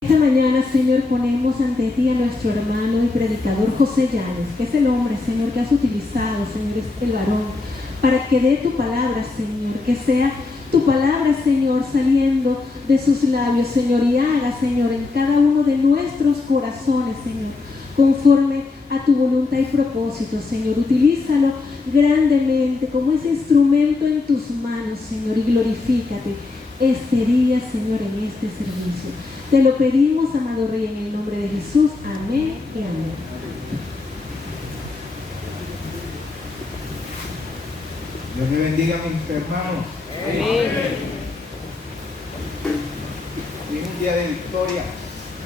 Esta mañana, Señor, ponemos ante ti a nuestro hermano y predicador José Llanes, que es el hombre, Señor, que has utilizado, Señor, es el varón, para que dé tu palabra, Señor, que sea tu palabra, Señor, saliendo de sus labios, Señor, y haga, Señor, en cada uno de nuestros corazones, Señor, conforme a tu voluntad y propósito, Señor. Utilízalo grandemente como ese instrumento en tus manos, Señor, y glorifícate este día, Señor, en este servicio. Te lo pedimos, amado Rey, en el nombre de Jesús. Amén y amén. Dios me bendiga, mis hermanos. Amén. Hoy es un día de victoria.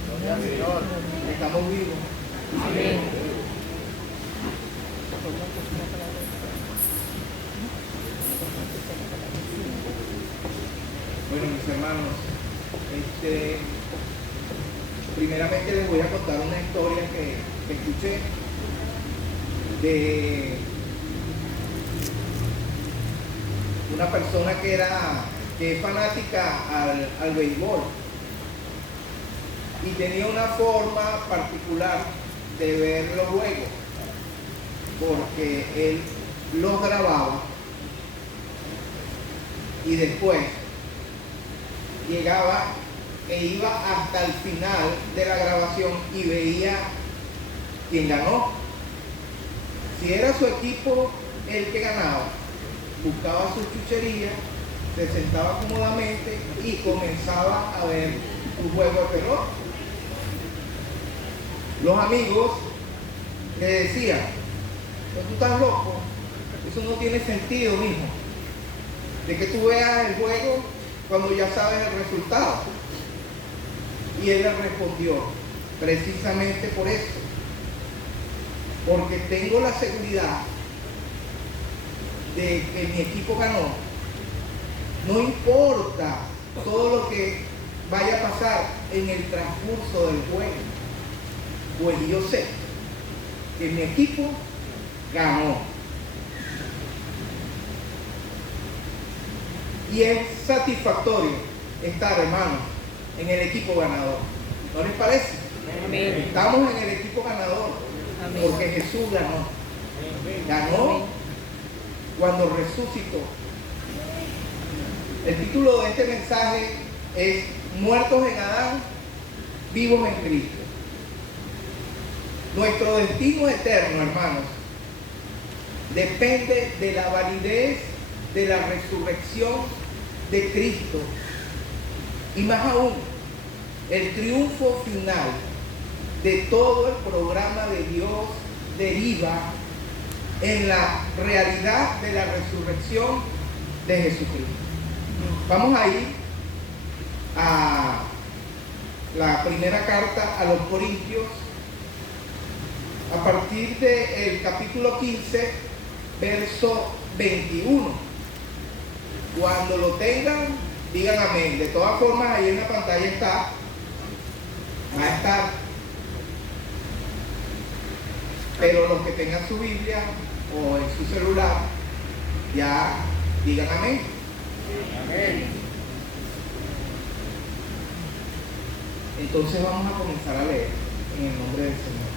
Gloria al Señor. Estamos vivos. Amén. Bueno, mis hermanos, primeramente les voy a contar una historia que escuché de una persona que es fanática al béisbol y tenía una forma particular de ver los juegos, porque él los grababa y después llegaba e iba hasta el final de la grabación y veía quién ganó. Si era su equipo el que ganaba, buscaba su chuchería, se sentaba cómodamente y comenzaba a ver un juego de pelota. Los amigos le decían: "Pero tú estás loco, eso no tiene sentido, mijo, de que tú veas el juego cuando ya sabes el resultado". Y él le respondió: precisamente por eso, porque tengo la seguridad de que mi equipo ganó. No importa todo lo que vaya a pasar en el transcurso del juego, pues yo sé que mi equipo ganó. Y es satisfactorio estar, hermanos, en el equipo ganador. ¿No les parece? Amén. Estamos en el equipo ganador. Amén. Porque Jesús ganó. Ganó. Amén. Cuando resucitó. El título de este mensaje es: muertos en Adán, vivos en Cristo. Nuestro destino eterno, hermanos, depende de la validez de la resurrección de Cristo. Y más aún, el triunfo final de todo el programa de Dios deriva en la realidad de la resurrección de Jesucristo. Vamos a ir a la primera carta a los Corintios, a partir del capítulo 15, verso 21. Cuando lo tengan, digan amén. De todas formas, ahí en la pantalla va a estar. Pero los que tengan su Biblia o en su celular, ya digan amén. Amén. Entonces vamos a comenzar a leer en el nombre del Señor.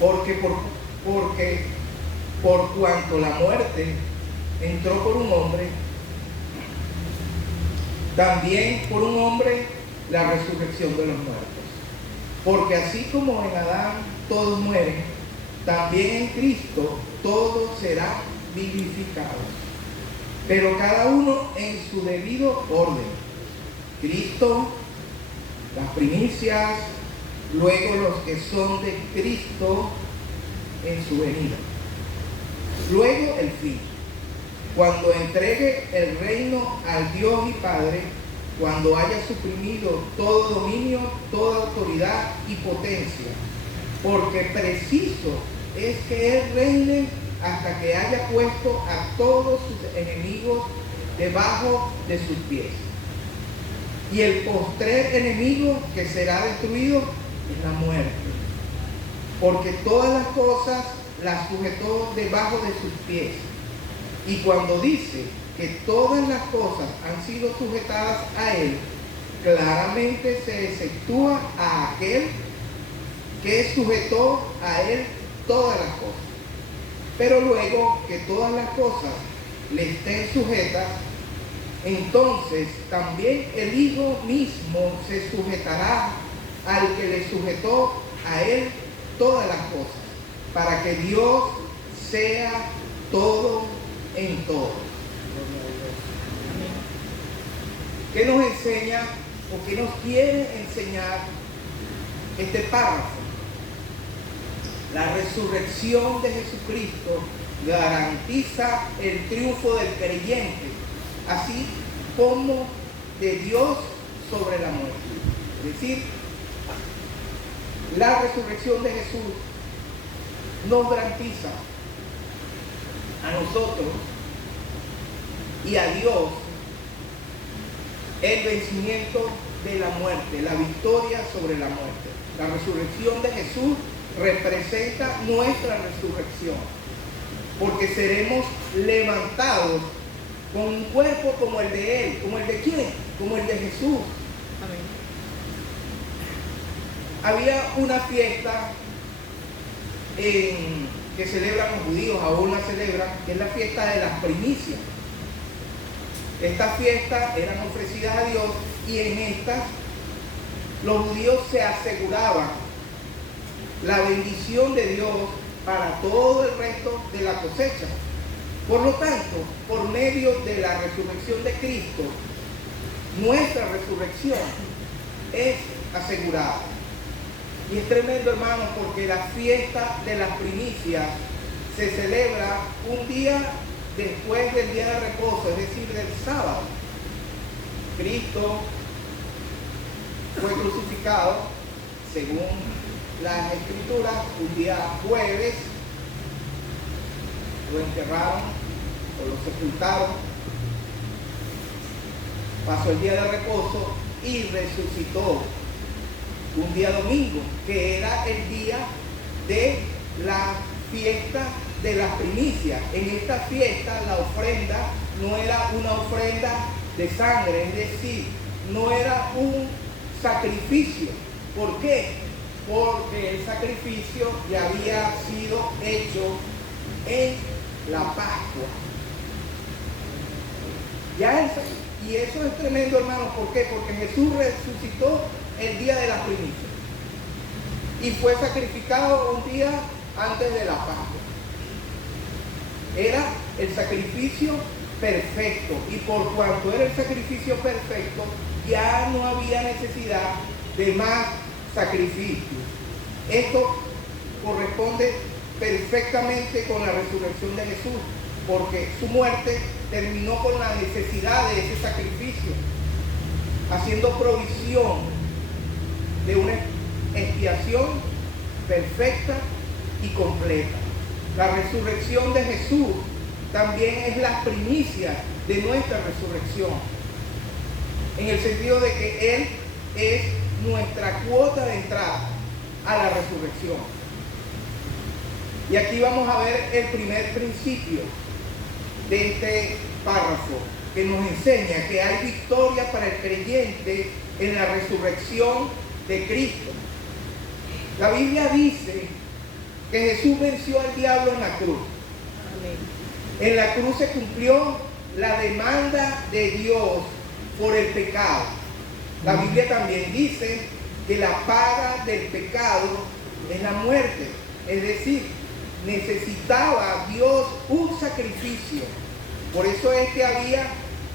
Porque por cuanto la muerte entró por un hombre, también por un hombre la resurrección de los muertos. Porque así como en Adán todos mueren, también en Cristo todos serán vivificados, pero cada uno en su debido orden. Cristo, las primicias, luego los que son de Cristo en su venida. Luego el fin, cuando entregue el reino al Dios y Padre, cuando haya suprimido todo dominio, toda autoridad y potencia, porque preciso es que Él reine hasta que haya puesto a todos sus enemigos debajo de sus pies. Y el postrer enemigo que será destruido es la muerte, porque todas las cosas las sujetó debajo de sus pies. Y cuando dice que todas las cosas han sido sujetadas a Él, claramente se exceptúa a aquel que sujetó a Él todas las cosas. Pero luego que todas las cosas le estén sujetas, entonces también el Hijo mismo se sujetará al que le sujetó a Él todas las cosas, para que Dios sea todo en todo. ¿Qué nos enseña o qué nos quiere enseñar este párrafo? La resurrección de Jesucristo garantiza el triunfo del creyente, así como de Dios sobre la muerte. Es decir, la resurrección de Jesús nos garantiza a nosotros y a Dios el vencimiento de la muerte, la victoria sobre la muerte. La resurrección de Jesús representa nuestra resurrección, porque seremos levantados con un cuerpo como el de Él. ¿Como el de quién? Como el de Jesús. Amén. Había una fiesta que celebran los judíos, aún la celebran, que es la fiesta de las primicias. Estas fiestas eran ofrecidas a Dios y en estas los judíos se aseguraban la bendición de Dios para todo el resto de la cosecha. Por lo tanto, por medio de la resurrección de Cristo, nuestra resurrección es asegurada. Y es tremendo, hermanos, porque la fiesta de las primicias se celebra un día después del día de reposo, es decir, del sábado. Cristo fue crucificado, según las escrituras, un día jueves, lo enterraron o lo sepultaron, pasó el día de reposo y resucitó un día domingo, que era el día de la fiesta de las primicias. En esta fiesta la ofrenda no era una ofrenda de sangre, es decir, no era un sacrificio. ¿Por qué? Porque el sacrificio ya había sido hecho en la Pascua. Y eso es tremendo, hermanos. ¿Por qué? Porque Jesús resucitó el día de las primicias y fue sacrificado un día antes de la Pascua. Era el sacrificio perfecto, y por cuanto era el sacrificio perfecto, ya no había necesidad de más sacrificios. Esto corresponde perfectamente con la resurrección de Jesús, porque su muerte terminó con la necesidad de ese sacrificio, haciendo provisión de una expiación perfecta y completa. La resurrección de Jesús también es la primicia de nuestra resurrección, en el sentido de que Él es nuestra cuota de entrada a la resurrección. Y aquí vamos a ver el primer principio de este párrafo, que nos enseña que hay victoria para el creyente en la resurrección de Cristo. La Biblia dice que Jesús venció al diablo en la cruz. Amén. En la cruz se cumplió la demanda de Dios por el pecado. La Biblia también dice que la paga del pecado es la muerte. Es decir, necesitaba Dios un sacrificio. Por eso es que había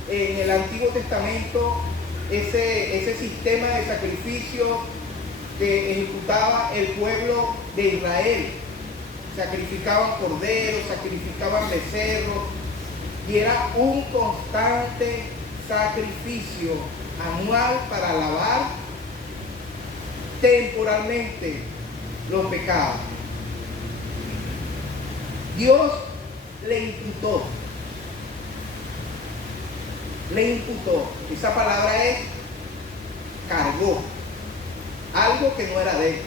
en el Antiguo Testamento ese sistema de sacrificio que ejecutaba el pueblo de Israel. Sacrificaban corderos, sacrificaban becerros, y era un constante sacrificio anual para lavar temporalmente los pecados. Dios le imputó, esa palabra es cargó, algo que no era de él.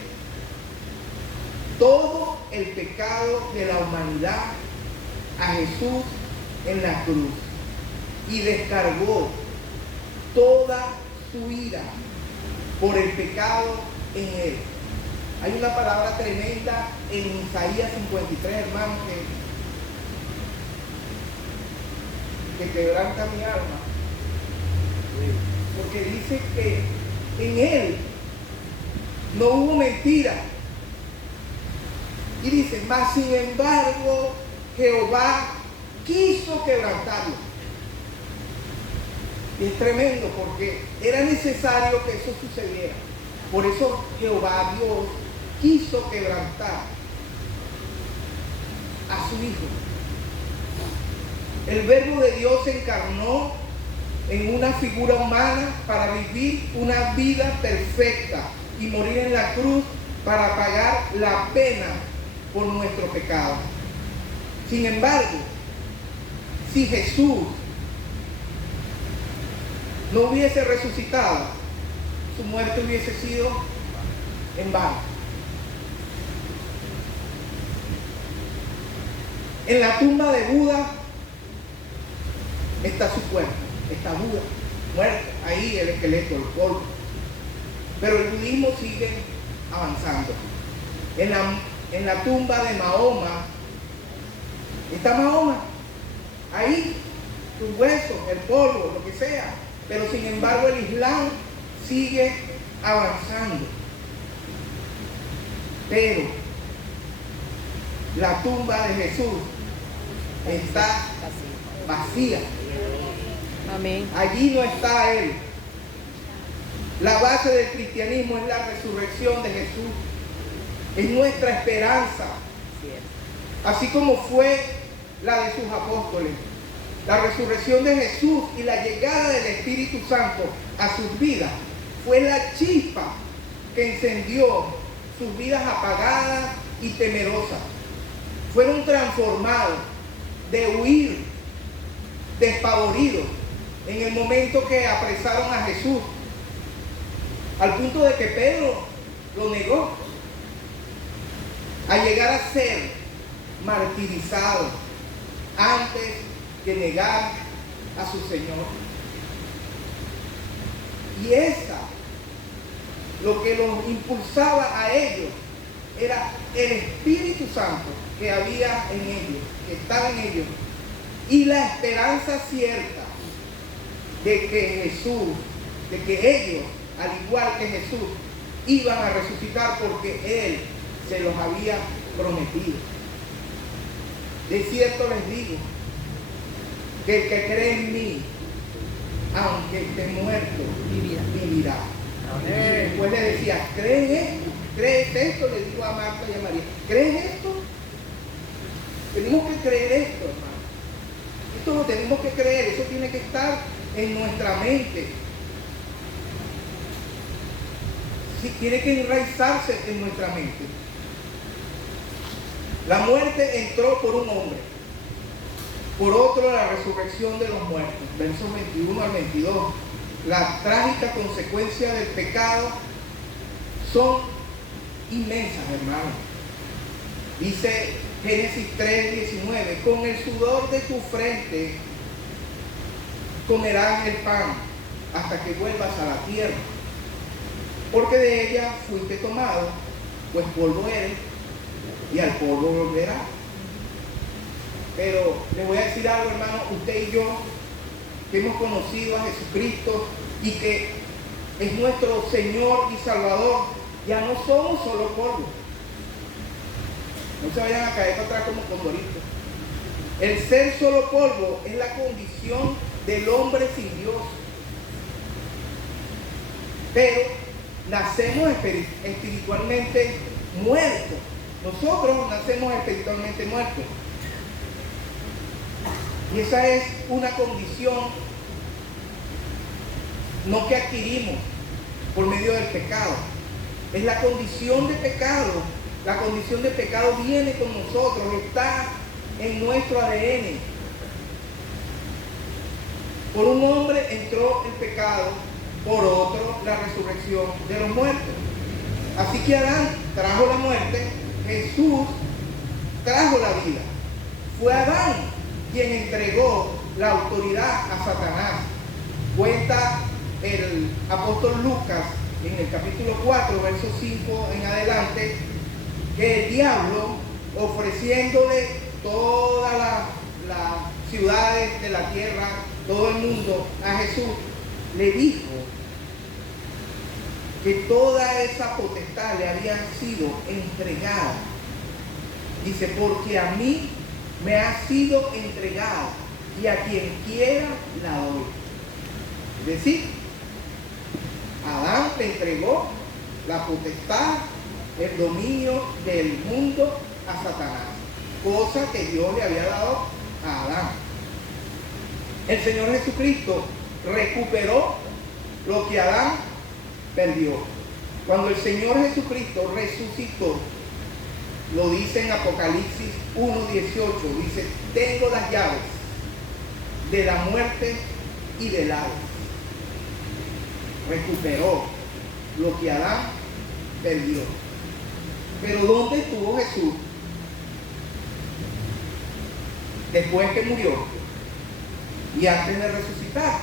Todo el pecado de la humanidad a Jesús en la cruz. y descargó toda su ira por el pecado en él. Hay una palabra tremenda en Isaías 53, hermanos, que quebranta mi alma. Porque dice que en él no hubo mentira. Y dice, mas sin embargo, Jehová quiso quebrantarlo. Y es tremendo porque era necesario que eso sucediera. Por eso Jehová Dios quiso quebrantar a su Hijo. El Verbo de Dios se encarnó en una figura humana para vivir una vida perfecta y morir en la cruz para pagar la pena por nuestro pecado. Sin embargo, si Jesús no hubiese resucitado, su muerte hubiese sido en vano. En la tumba de Buda está su cuerpo, está Buda, muerto, ahí el esqueleto, el polvo. Pero el budismo sigue avanzando. En la tumba de Mahoma está Mahoma, ahí, sus huesos, el polvo, lo que sea. Pero sin embargo el Islam sigue avanzando. Pero la tumba de Jesús está vacía. Amén. Allí no está Él. La base del cristianismo es la resurrección de Jesús. Es nuestra esperanza. Así como fue la de sus apóstoles. La resurrección de Jesús y la llegada del Espíritu Santo a sus vidas fue la chispa que encendió sus vidas apagadas y temerosas. Fueron transformados de huir, despavoridos, en el momento que apresaron a Jesús, al punto de que Pedro lo negó, a llegar a ser martirizado antes de negar a su Señor. Y lo que los impulsaba a ellos era el Espíritu Santo que había en ellos, que estaba en ellos, y la esperanza cierta de que Jesús, de que ellos, al igual que Jesús, iban a resucitar porque Él se los había prometido. De cierto les digo que el que cree en mí, aunque esté muerto, vivirá. Amén. Después le decía, ¿crees esto? ¿Crees esto? Le digo a Marta y a María, ¿crees esto? Tenemos que creer esto, hermano. Esto lo tenemos que creer, eso tiene que estar en nuestra mente. Sí, tiene que enraizarse en nuestra mente. La muerte entró por un hombre, por otro la resurrección de los muertos. Versos 21 al 22. Las trágicas consecuencias del pecado son inmensas, hermano. Dice Génesis 3:19, con el sudor de tu frente comerás el pan hasta que vuelvas a la tierra, porque de ella fuiste tomado, pues polvo eres y al polvo volverás. Pero les voy a decir algo, hermano, usted y yo, que hemos conocido a Jesucristo y que es nuestro Señor y Salvador, ya no somos solo polvo. No se vayan a caer para atrás como condoritos. El ser solo polvo es la condición del hombre sin Dios. Pero nacemos espiritualmente muertos. Nosotros nacemos espiritualmente muertos. Y esa es una condición no que adquirimos por medio del pecado. Es la condición de pecado. La condición de pecado viene con nosotros, está en nuestro ADN. Por un hombre entró el pecado, por otro la resurrección de los muertos. Así que Adán trajo la muerte, Jesús trajo la vida. Fue Adán quien entregó la autoridad a Satanás. Cuenta el apóstol Lucas en el capítulo 4, verso 5 en adelante, que el diablo, ofreciéndole todas las ciudades de la tierra, todo el mundo a Jesús, le dijo que toda esa potestad le había sido entregada. Dice, porque a mí me ha sido entregada y a quien quiera la doy. Es decir, Adán le entregó la potestad, el dominio del mundo a Satanás, cosa que Dios le había dado a Adán. El Señor Jesucristo recuperó lo que Adán perdió. Cuando el Señor Jesucristo resucitó, lo dice en Apocalipsis 1:18, dice, tengo las llaves de la muerte y del Hades. Recuperó lo que Adán perdió. Pero ¿dónde estuvo Jesús después que murió y antes de resucitar?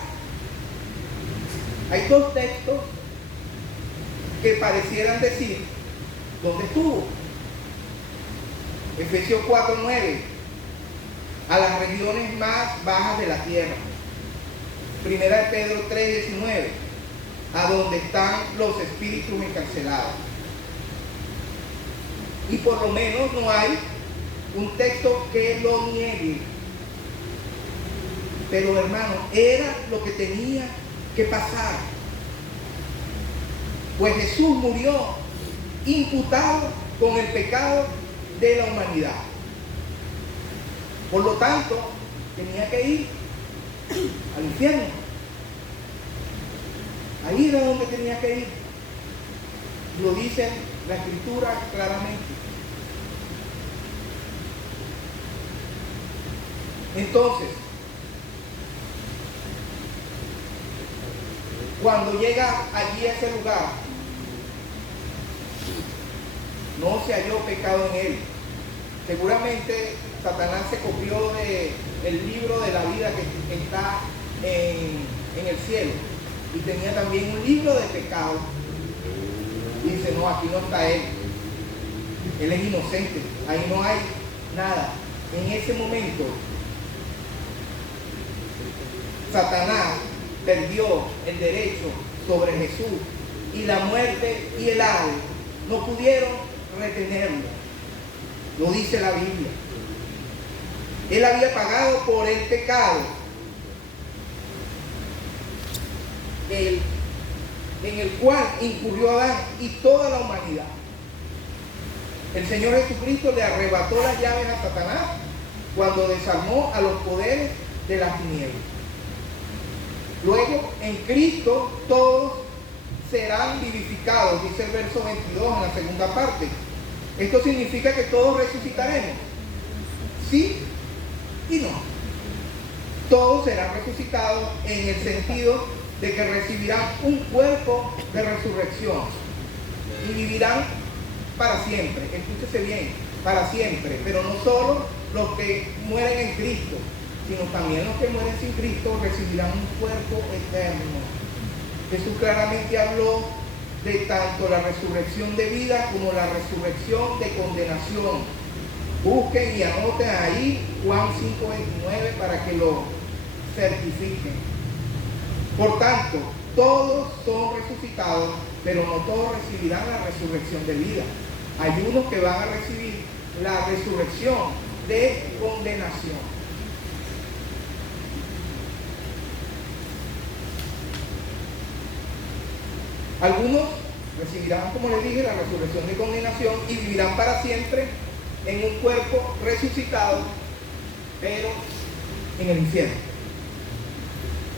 Hay dos textos que parecieran decir dónde estuvo. Efesios 4:9, a las regiones más bajas de la tierra. Primera de Pedro 3:19, a donde están los espíritus encarcelados. Y por lo menos no hay un texto que lo niegue. Pero hermano, era lo que tenía que pasar. Pues Jesús murió imputado con el pecado de la humanidad. Por lo tanto, tenía que ir al infierno. Ahí era donde tenía que ir. Lo dice la Escritura claramente. Entonces, cuando llega allí a ese lugar, no se halló pecado en él. Seguramente Satanás se copió del libro de la vida que está en el cielo, y tenía también un libro de pecado. Dice, no, aquí no está él es inocente, ahí no hay nada. En ese momento Satanás perdió el derecho sobre Jesús, y la muerte y el Hades no pudieron retenerlo. Lo dice la Biblia. Él había pagado por el pecado en el cual incurrió Adán y toda la humanidad. El Señor Jesucristo le arrebató las llaves a Satanás cuando desarmó a los poderes de las tinieblas. Luego, en Cristo todos serán vivificados, dice el verso 22 en la segunda parte. Esto significa que todos resucitaremos. Sí y no. Todos serán resucitados en el sentido de que recibirán un cuerpo de resurrección y vivirán para siempre. Escúchese bien, para siempre. Pero no solo los que mueren en Cristo, sino también los que mueren sin Cristo recibirán un cuerpo eterno. Jesús claramente habló de tanto la resurrección de vida como la resurrección de condenación. Busquen y anoten ahí Juan 5:29 para que lo certifiquen. Por tanto, todos son resucitados, pero no todos recibirán la resurrección de vida. Hay unos que van a recibir la resurrección de condenación. Algunos recibirán, como les dije, la resurrección de condenación y vivirán para siempre en un cuerpo resucitado, pero en el infierno.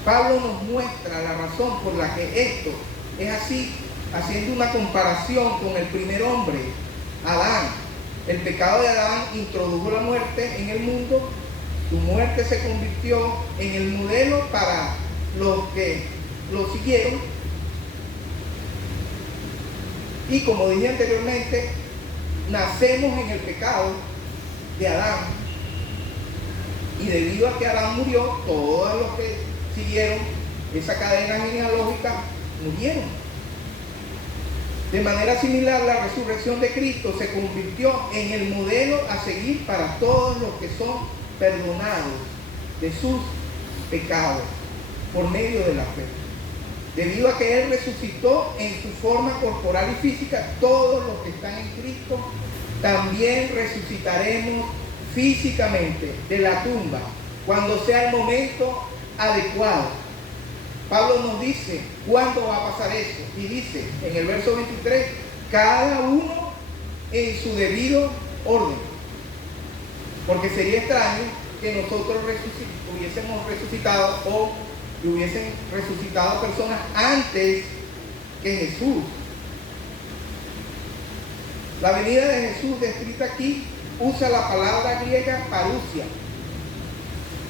Pablo nos muestra la razón por la que esto es así, haciendo una comparación con el primer hombre, Adán. El pecado de Adán introdujo la muerte en el mundo. Su muerte se convirtió en el modelo para los que lo siguieron. Y como dije anteriormente, nacemos en el pecado de Adán, Y debido a que Adán murió, todos los que siguieron esa cadena genealógica murieron. De manera similar, la resurrección de Cristo se convirtió en el modelo a seguir para todos los que son perdonados de sus pecados por medio de la fe. Debido a que Él resucitó en su forma corporal y física, todos los que están en Cristo también resucitaremos físicamente de la tumba cuando sea el momento adecuado. Pablo nos dice cuándo va a pasar eso, y dice en el verso 23, cada uno en su debido orden, porque sería extraño que nosotros hubiésemos resucitado o que hubiesen resucitado personas antes que Jesús. La venida de Jesús descrita aquí usa la palabra griega parousia.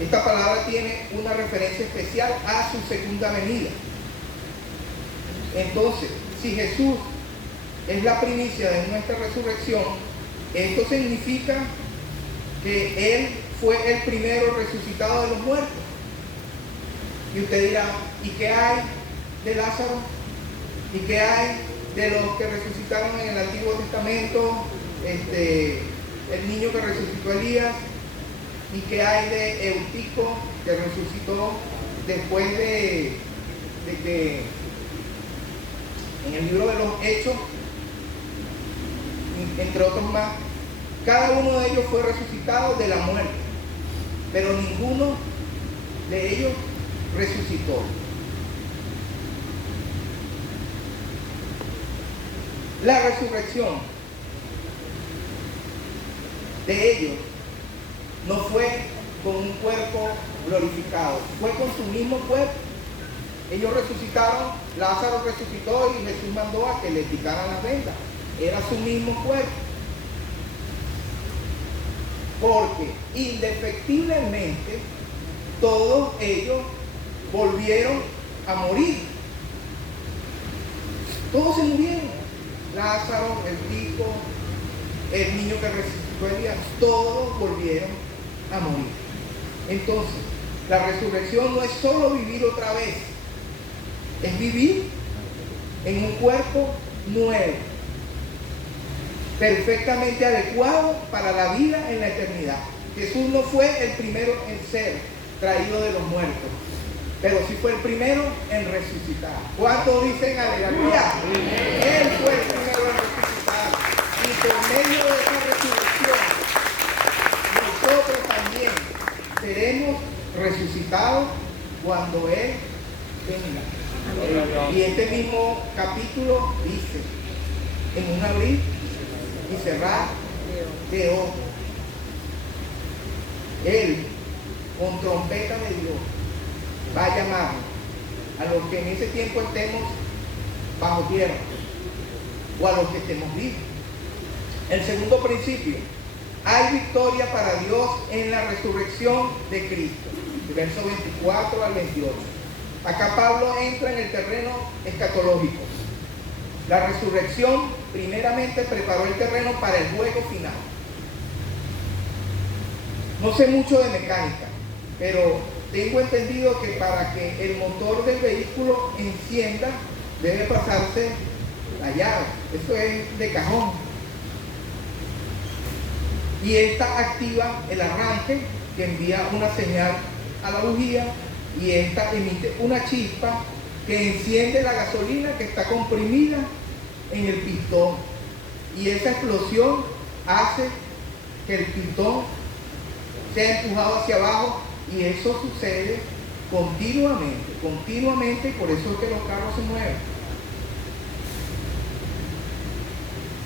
Esta palabra tiene una referencia especial a su segunda venida. Entonces, si Jesús es la primicia de nuestra resurrección, esto significa que Él fue el primero resucitado de los muertos. Y usted dirá, ¿y qué hay de Lázaro? ¿Y qué hay de los que resucitaron en el Antiguo Testamento? El niño que resucitó a Elías. ¿Y qué hay de Eutico, que resucitó después de que en el libro de los Hechos, entre otros más, cada uno de ellos fue resucitado de la muerte, pero ninguno de ellos resucitó? La resurrección de ellos no fue con un cuerpo glorificado, fue con su mismo cuerpo. Ellos resucitaron, Lázaro resucitó y Jesús mandó a que le quitaran las vendas. Era su mismo cuerpo. Porque indefectiblemente todos ellos volvieron a morir. Todos se murieron. Lázaro, el rico, el niño que resucitó a Elías, todos volvieron a morir. Entonces, la resurrección no es solo vivir otra vez, es vivir en un cuerpo nuevo, perfectamente adecuado para la vida en la eternidad. Jesús no fue el primero en ser traído de los muertos, pero sí fue el primero en resucitar. ¿Cuántos dicen aleluya? Él fue el primero en resucitar, y por medio de esa resurrección nosotros también seremos resucitados cuando Él venga. Y este mismo capítulo dice, en un abrir y cerrar de ojos, Él con trompeta de Dios va a llamar a los que en ese tiempo estemos bajo tierra o a los que estemos vivos. El segundo principio: hay victoria para Dios en la resurrección de Cristo. Verso 24 al 28. Acá Pablo entra en el terreno escatológico. La resurrección primeramente preparó el terreno para el juego final. No sé mucho de mecánica, pero tengo entendido que para que el motor del vehículo encienda debe pasarse la llave. Eso es de cajón. Y esta activa el arranque, que envía una señal a la bujía, y esta emite una chispa que enciende la gasolina que está comprimida en el pistón, y esa explosión hace que el pistón sea empujado hacia abajo, y eso sucede continuamente, por eso es que los carros se mueven.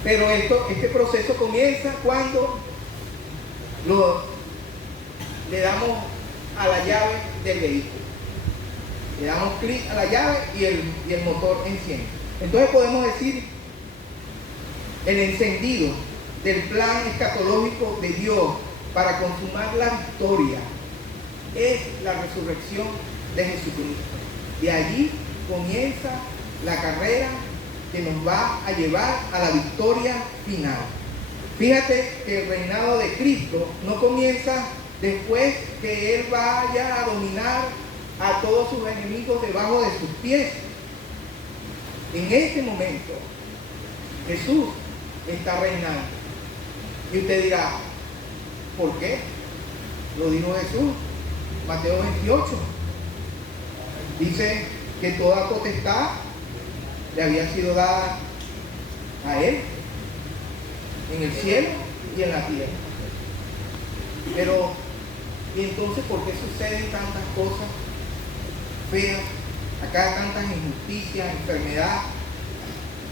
Pero este proceso comienza cuando le damos a la llave del vehículo. Le damos clic a la llave y el motor enciende. Entonces podemos decir, el encendido del plan escatológico de Dios para consumar la victoria es la resurrección de Jesucristo. De allí comienza la carrera que nos va a llevar a la victoria final. Fíjate que el reinado de Cristo no comienza después que Él vaya a dominar a todos sus enemigos debajo de sus pies. En este momento, Jesús está reinando. Y usted dirá, ¿por qué? Lo dijo Jesús, Mateo 28. Dice que toda potestad le había sido dada a Él, en el cielo y en la tierra. Pero, ¿y entonces por qué suceden tantas cosas feas? Acá tantas injusticias, enfermedad,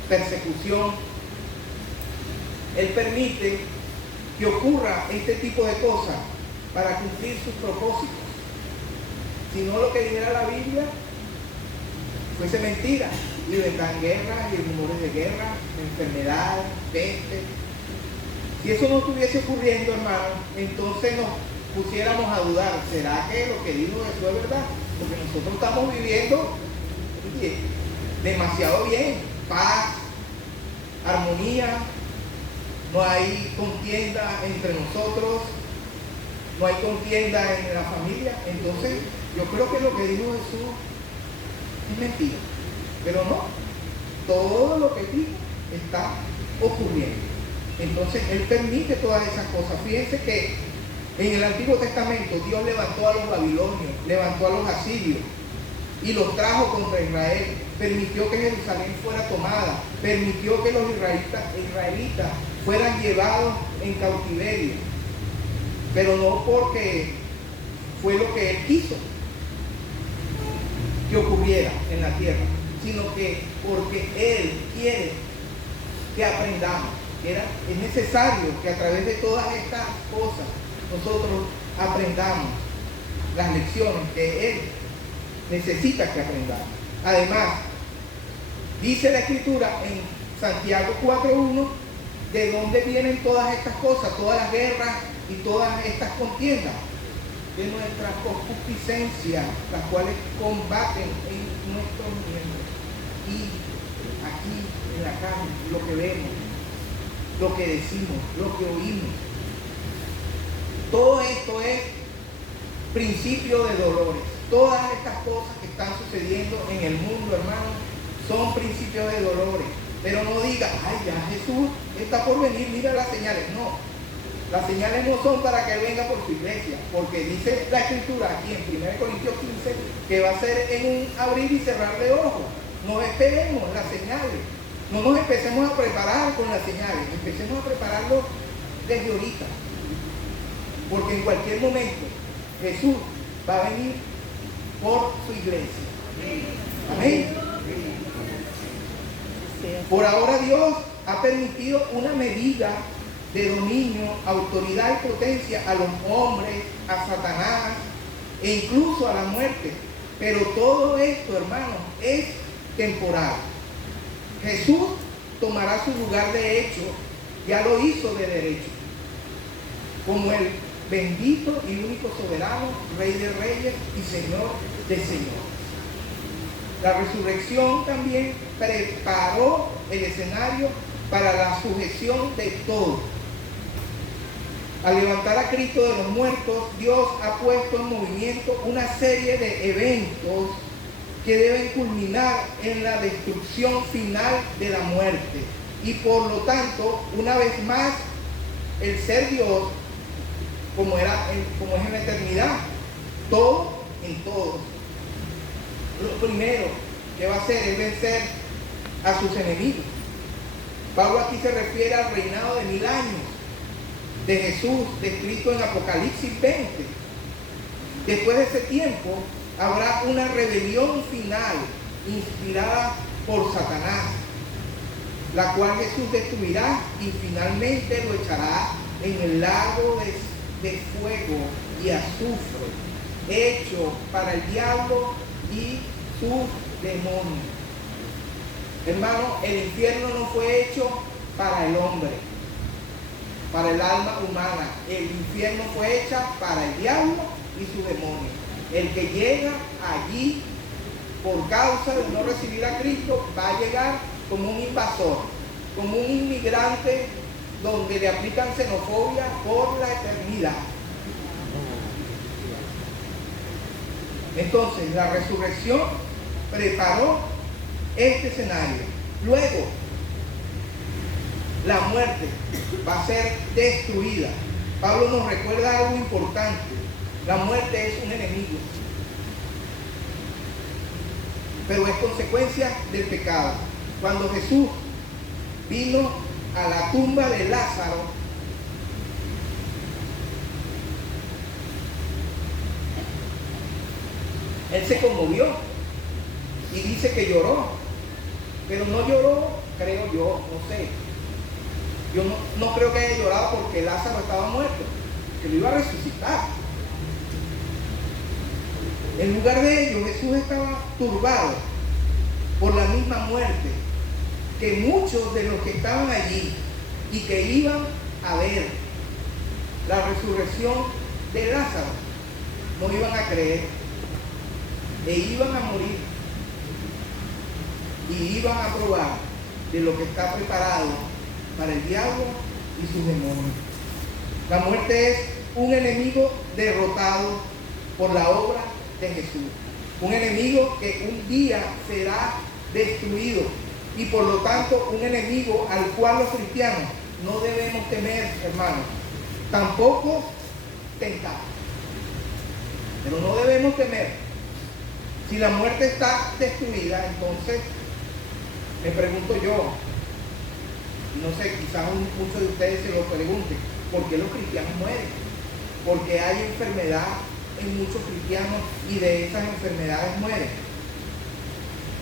persecución. Él permite que ocurra este tipo de cosas para cumplir sus propósitos. Si no, lo que dijera la Biblia fuese mentira. Y vendrán guerras y rumores de guerra, enfermedades, peste. Si eso no estuviese ocurriendo, hermano, entonces nos pusiéramos a dudar, ¿será que lo que dijo Jesús es verdad? Porque nosotros estamos viviendo demasiado bien, paz, armonía, no hay contienda entre nosotros, no hay contienda en la familia. Entonces yo creo que lo que dijo Jesús es mentira, pero no, todo lo que dijo está ocurriendo. Entonces Él permite todas esas cosas. Fíjense que en el Antiguo Testamento Dios levantó a los babilonios, levantó a los asirios y los trajo contra Israel. Permitió que Jerusalén fuera tomada, permitió que los israelitas fueran llevados en cautiverio, pero no porque fue lo que Él quiso que ocurriera en la tierra, sino que porque Él quiere que aprendamos. Es necesario que a través de todas estas cosas nosotros aprendamos las lecciones que Él necesita que aprendamos. Además, dice la Escritura en Santiago 4:1 de dónde vienen todas estas cosas, todas las guerras y todas estas contiendas, de nuestras concupiscencias, las cuales combaten en nuestros miembros. Y aquí en la carne, lo que vemos, lo que decimos, lo que oímos, todo esto es principio de dolores. Todas estas cosas que están sucediendo en el mundo, hermano, son principios de dolores. Pero no diga, ay, ya Jesús está por venir, mira las señales. No, las señales no son para que Él venga por su iglesia, porque dice la Escritura aquí en 1 Corintios 15 que va a ser en un abrir y cerrar de ojos. No esperemos las señales, no nos empecemos a preparar con las señales, empecemos a prepararlo desde ahorita, porque en cualquier momento Jesús va a venir por su iglesia. Amén. Por ahora Dios ha permitido una medida de dominio, autoridad y potencia a los hombres, a Satanás e incluso a la muerte. Pero todo esto, hermanos, es temporal. Jesús tomará su lugar de hecho, ya lo hizo de derecho, como el bendito y único soberano, Rey de reyes y Señor de señores. La resurrección también preparó el escenario para la sujeción de todos. Al levantar a Cristo de los muertos, Dios ha puesto en movimiento una serie de eventos que deben culminar en la destrucción final de la muerte. Y por lo tanto, una vez más, el ser Dios, como es en la eternidad, todo en todos. Lo primero que va a hacer es vencer a sus enemigos. Pablo aquí se refiere al reinado de 1000 años de Jesús, descrito en Apocalipsis 20. Después de ese tiempo, habrá una rebelión final inspirada por Satanás, la cual Jesús destruirá y finalmente lo echará en el lago de fuego y azufre, hecho para el diablo y sus demonios. Hermano, el infierno no fue hecho para el hombre, para el alma humana. El infierno fue hecho para el diablo y sus demonios. El que llega allí por causa de no recibir a Cristo va a llegar como un invasor, como un inmigrante donde le aplican xenofobia por la eternidad. Entonces, la resurrección preparó este escenario. Luego, la muerte va a ser destruida. Pablo nos recuerda algo importante. La muerte es un enemigo, pero es consecuencia del pecado. Cuando Jesús vino a la tumba de Lázaro, él se conmovió y dice que lloró, pero no lloró, creo yo, no sé. Yo no creo que haya llorado porque Lázaro estaba muerto, que lo iba a resucitar. En lugar de ello, Jesús estaba turbado por la misma muerte que muchos de los que estaban allí y que iban a ver la resurrección de Lázaro no iban a creer e iban a morir y iban a probar de lo que está preparado para el diablo y sus demonios. La muerte es un enemigo derrotado por la obra de Jesús, un enemigo que un día será destruido y por lo tanto un enemigo al cual los cristianos no debemos temer, hermanos, tampoco tentar, pero no debemos temer. Si la muerte está destruida, entonces me pregunto yo, no sé, quizás muchos de ustedes se lo pregunten, ¿por qué los cristianos mueren? Porque hay enfermedad en muchos cristianos y de esas enfermedades mueren.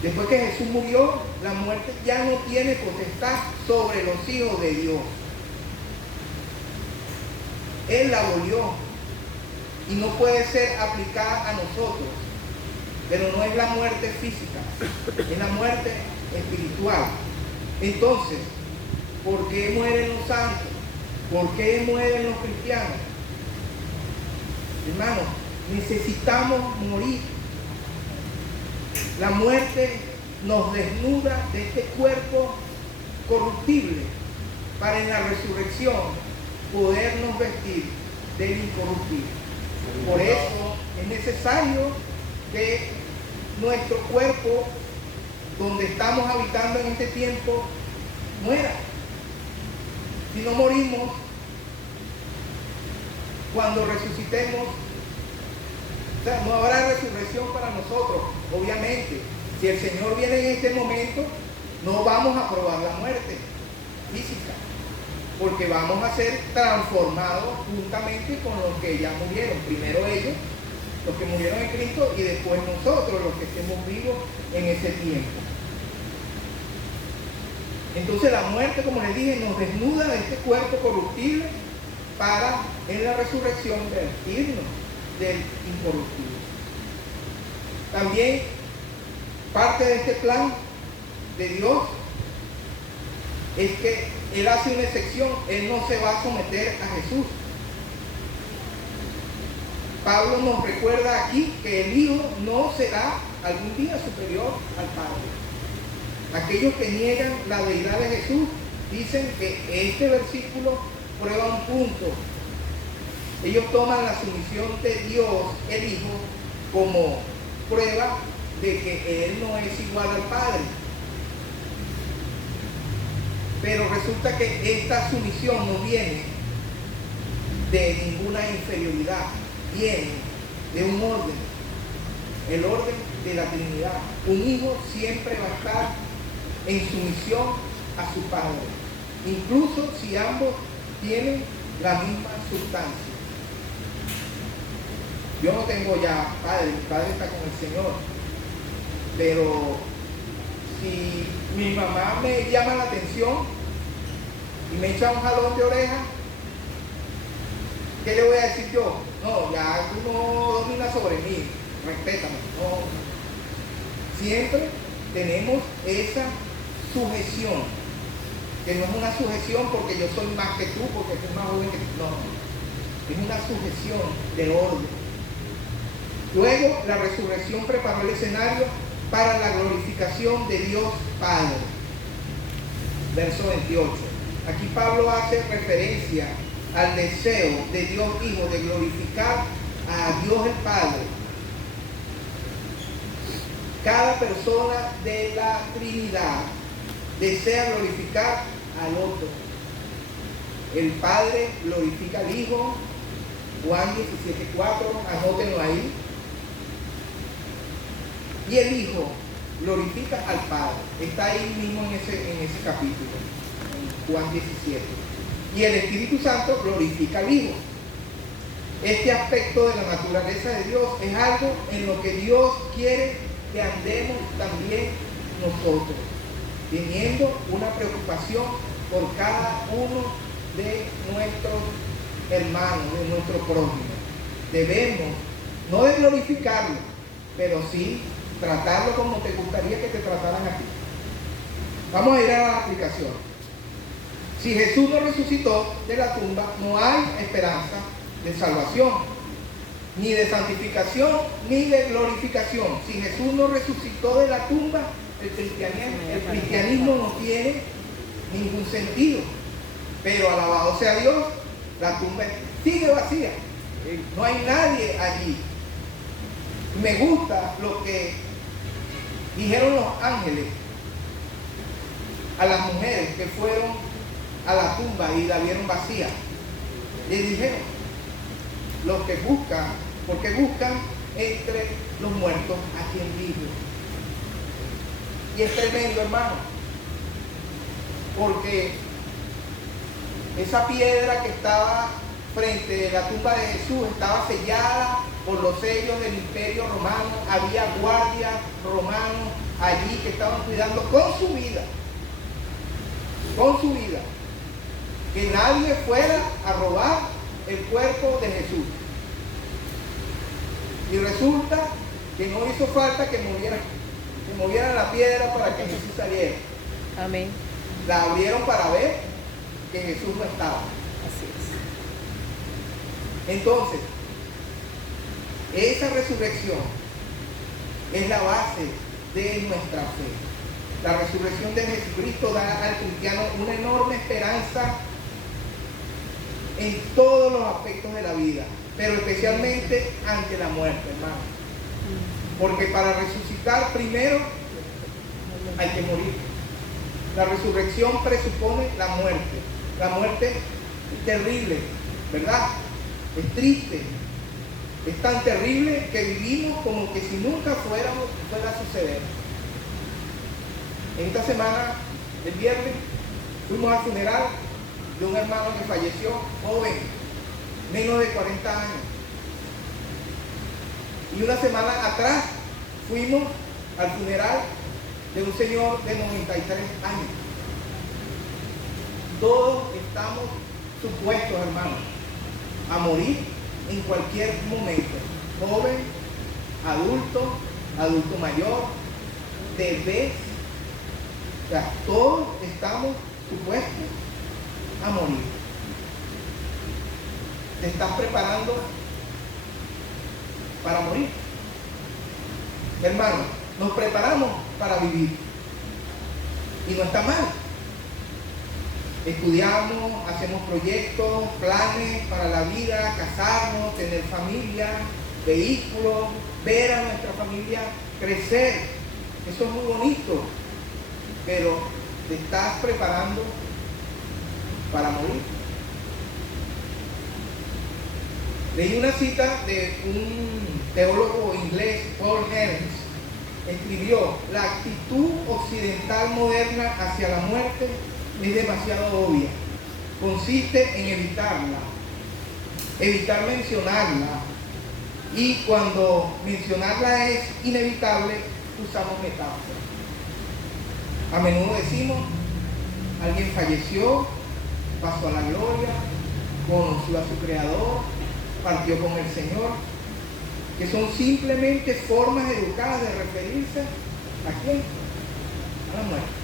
Después que Jesús murió, la muerte ya no tiene potestad sobre los hijos de Dios. Él la abolió y no puede ser aplicada a nosotros, pero no es la muerte física, es la muerte espiritual. Entonces, ¿por qué mueren los santos? ¿Por qué mueren los cristianos? Hermanos, necesitamos morir. La muerte nos desnuda de este cuerpo corruptible para en la resurrección podernos vestir del incorruptible. Por eso es necesario que nuestro cuerpo, donde estamos habitando en este tiempo, muera. Si no morimos, cuando resucitemos, o sea, no habrá resurrección para nosotros. Obviamente, si el Señor viene en este momento, no vamos a probar la muerte física, porque vamos a ser transformados juntamente con los que ya murieron. Primero ellos, los que murieron en Cristo, y después nosotros, los que estemos vivos en ese tiempo. Entonces la muerte, como les dije, nos desnuda de este cuerpo corruptible para en la resurrección vestirnos del incorruptible. También parte de este plan de Dios es que Él hace una excepción. Él no se va a someter a Jesús. Pablo nos recuerda aquí que el Hijo no será algún día superior al Padre. Aquellos que niegan la deidad de Jesús dicen que este versículo prueba un punto. Ellos toman la sumisión de Dios, el Hijo, como prueba de que Él no es igual al Padre. Pero resulta que esta sumisión no viene de ninguna inferioridad, viene de un orden, el orden de la Trinidad. Un hijo siempre va a estar en sumisión a su Padre, incluso si ambos tienen la misma sustancia. Yo no tengo ya padre, mi padre está con el Señor, pero si mi mamá me llama la atención y me echa un jalón de oreja, ¿qué le voy a decir yo? No, ya tú no dominas sobre mí, respétame. No. Siempre tenemos esa sujeción, que no es una sujeción porque yo soy más que tú, porque tú eres más joven que tú. No, es una sujeción de orden. Luego, la resurrección preparó el escenario para la glorificación de Dios Padre. Verso 28. Aquí Pablo hace referencia al deseo de Dios Hijo de glorificar a Dios el Padre. Cada persona de la Trinidad desea glorificar al otro. El Padre glorifica al Hijo, Juan 17:4, anótenlo ahí. Y el Hijo glorifica al Padre. Está ahí mismo en ese capítulo, Juan 17. Y el Espíritu Santo glorifica al Hijo. Este aspecto de la naturaleza de Dios es algo en lo que Dios quiere que andemos también nosotros, teniendo una preocupación por cada uno de nuestros hermanos, de nuestro prójimo. Debemos, no de glorificarlo, pero sí tratarlo como te gustaría que te trataran a ti. Vamos a ir a la aplicación. Si Jesús no resucitó de la tumba, no hay esperanza de salvación, ni de santificación, ni de glorificación. Si Jesús no resucitó de la tumba, el cristianismo no tiene ningún sentido. Pero alabado sea Dios, la tumba sigue vacía. No hay nadie allí. Me gusta lo que dijeron los ángeles a las mujeres que fueron a la tumba y la vieron vacía. Le dijeron, los que buscan, porque buscan entre los muertos a quien vive. Y es tremendo, hermano, porque esa piedra que estaba frente a la tumba de Jesús estaba sellada por los sellos del Imperio Romano. Había guardias romanos allí que estaban cuidando con su vida, que nadie fuera a robar el cuerpo de Jesús. Y resulta que no hizo falta que movieran la piedra para que Jesús saliera. Amén. La abrieron para ver que Jesús no estaba. Así es. Entonces, esa resurrección es la base de nuestra fe. La resurrección de Jesucristo da al cristiano una enorme esperanza en todos los aspectos de la vida, pero especialmente ante la muerte, hermano. Porque para resucitar primero hay que morir. La resurrección presupone la muerte. La muerte es terrible, ¿verdad? Es triste. Es tan terrible que vivimos como que si nunca fuera a suceder. En esta semana, el viernes, fuimos al funeral de un hermano que falleció, joven, menos de 40 años. Y una semana atrás fuimos al funeral de un señor de 93 años. Todos estamos supuestos, hermanos, a morir en cualquier momento. Joven, adulto mayor, bebés. O sea, todos estamos supuestos a morir. ¿Te estás preparando para morir? Hermano, nos preparamos para vivir. Y no está mal. Estudiamos, hacemos proyectos, planes para la vida, casarnos, tener familia, vehículos, ver a nuestra familia crecer. Eso es muy bonito. Pero ¿te estás preparando para morir? Leí una cita de un teólogo inglés, Paul Helms. Escribió: la actitud occidental moderna hacia la muerte es demasiado obvia. Consiste en evitar mencionarla, y cuando mencionarla es inevitable, usamos metáforas. A menudo decimos: alguien falleció, pasó a la gloria, conoció a su Creador, partió con el Señor, que son simplemente formas educadas de referirse ¿a quién? A la muerte.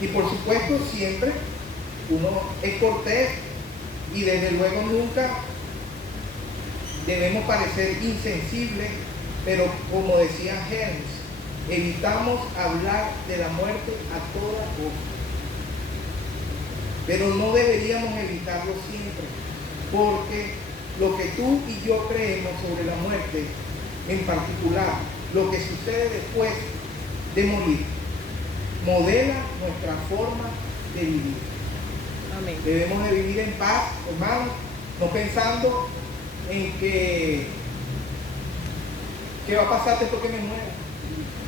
Y por supuesto siempre uno es cortés y desde luego nunca debemos parecer insensibles, pero como decía Helms, evitamos hablar de la muerte a toda costa. Pero no deberíamos evitarlo siempre, porque lo que tú y yo creemos sobre la muerte en particular lo que sucede después de morir modela nuestra forma de vivir. Amén. Debemos de vivir en paz, hermanos, no pensando en que ¿qué va a pasar después que me muera?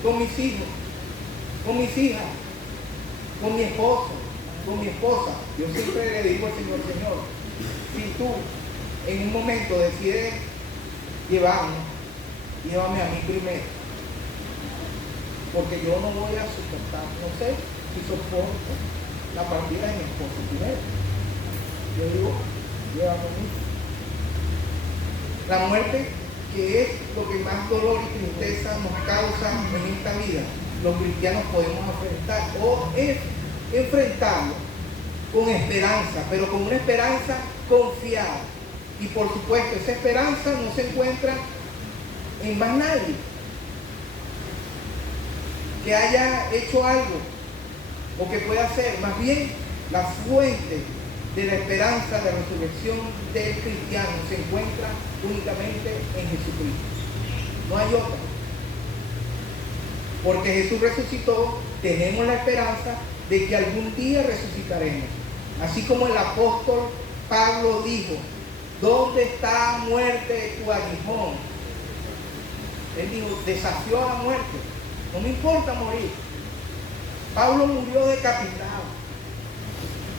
Con mis hijos, con mis hijas, con mi esposo, con mi esposa. Yo siempre le digo al Señor, Señor, si tú en un momento decides llevarme, llévame a mí primero. Porque yo no voy a soportar, no sé si soporto la partida de mi esposo primero. Yo digo, llévame a mí. La muerte, que es lo que más dolor y tristeza nos causa en esta vida, los cristianos podemos enfrentar o enfrentarlo con esperanza, pero con una esperanza confiada. Y por supuesto, esa esperanza no se encuentra en más nadie que haya hecho algo o que pueda hacer. Más bien, la fuente de la esperanza de resurrección del cristiano se encuentra únicamente en Jesucristo. No hay otra. Porque Jesús resucitó, tenemos la esperanza de que algún día resucitaremos. Así como el apóstol Pablo dijo, ¿dónde está, muerte, tu aguijón? Él dijo, desafió a la muerte. No me importa morir. Pablo murió decapitado.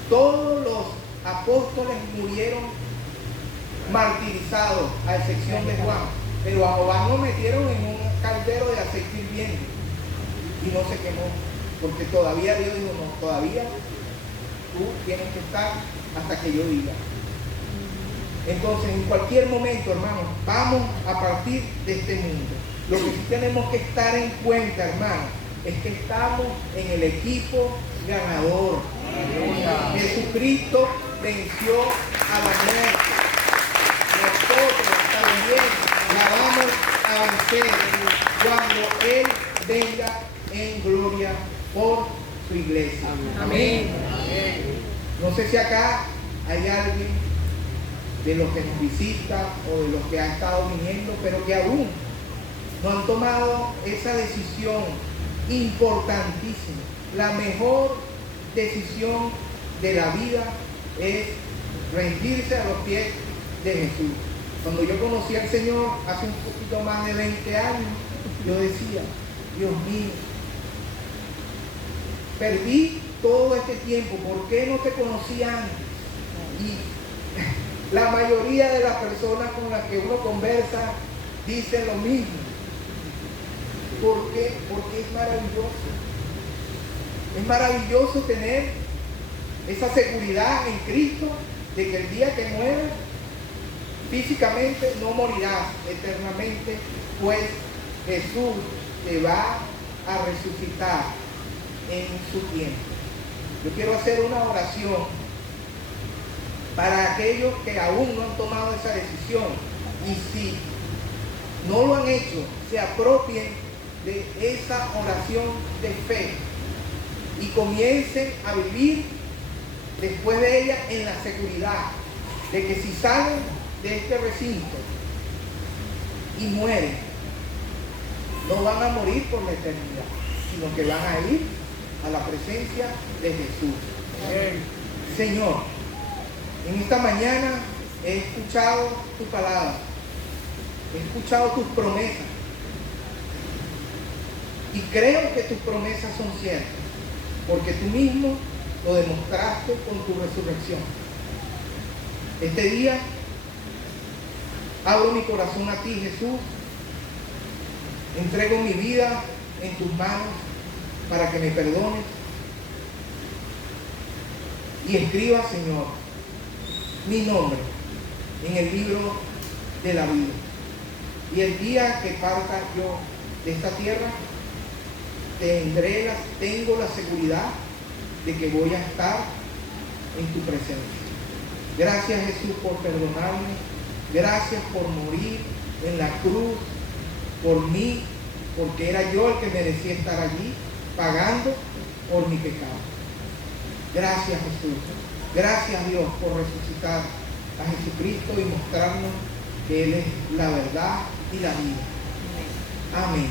Todos los apóstoles murieron martirizados, a excepción de Juan. Pero a Juan lo metieron en un caldero de aceite hirviendo y no se quemó. Porque todavía Dios dijo, no, todavía tú tienes que estar hasta que yo diga. Entonces, en cualquier momento, hermanos, vamos a partir de este mundo. Lo que sí tenemos que estar en cuenta, hermanos, es que estamos en el equipo ganador. Jesucristo venció a la muerte. Nosotros también la vamos a vencer cuando Él venga en gloria por su iglesia. Amén. No sé si acá hay alguien de los que nos visita o de los que ha estado viniendo, pero que aún no han tomado esa decisión importantísima. La mejor decisión de la vida es rendirse a los pies de Jesús. Cuando yo conocí al Señor hace un poquito más de 20 años, yo decía, Dios mío, perdí todo este tiempo, ¿por qué no te conocí antes? Y la mayoría de las personas con las que uno conversa dicen lo mismo. ¿Por qué? Porque es maravilloso. Es maravilloso tener esa seguridad en Cristo de que el día que mueras, físicamente no morirás eternamente, pues Jesús te va a resucitar en su tiempo. Yo quiero hacer una oración para aquellos que aún no han tomado esa decisión, y si no lo han hecho, se apropien de esa oración de fe y comiencen a vivir después de ella en la seguridad de que si salen de este recinto y mueren, no van a morir por la eternidad, sino que van a ir a la presencia de Jesús. Señor, en esta mañana he escuchado tu palabra, he escuchado tus promesas y creo que tus promesas son ciertas, porque tú mismo lo demostraste con tu resurrección. Este día abro mi corazón a ti, Jesús, entrego mi vida en tus manos para que me perdones y escriba, Señor, mi nombre en el libro de la vida. Y el día que parta yo de esta tierra, tengo la seguridad de que voy a estar en tu presencia. Gracias, Jesús, por perdonarme. Gracias por morir en la cruz por mí, porque era yo el que merecía estar allí pagando por mi pecado. Gracias, Jesús. Gracias, Dios, por resucitar a Jesucristo y mostrarnos que Él es la verdad y la vida. Amén.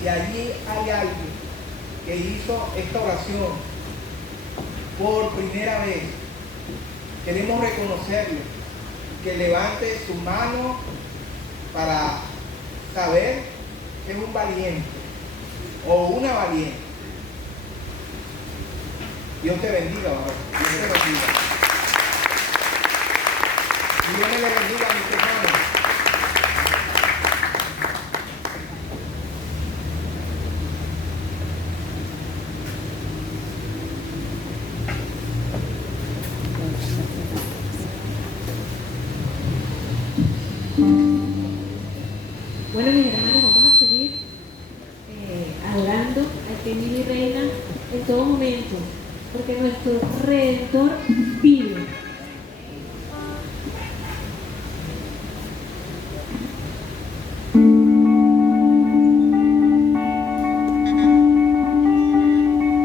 Si allí hay alguien que hizo esta oración por primera vez, queremos reconocerlo, que levante su mano para saber que es un valiente o una valiente. Dios te bendiga, varón. Dios te bendiga. Dios me le bendiga a mis hermanos. Bueno, mis hermanos, vamos a seguir adorando al que vive y reina en todo momento, porque nuestro Redentor vive.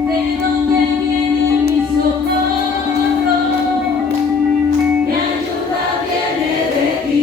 ¿De dónde viene mi socorro? Mi ayuda viene de ti.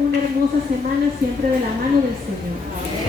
una hermosa semana siempre de la mano del Señor.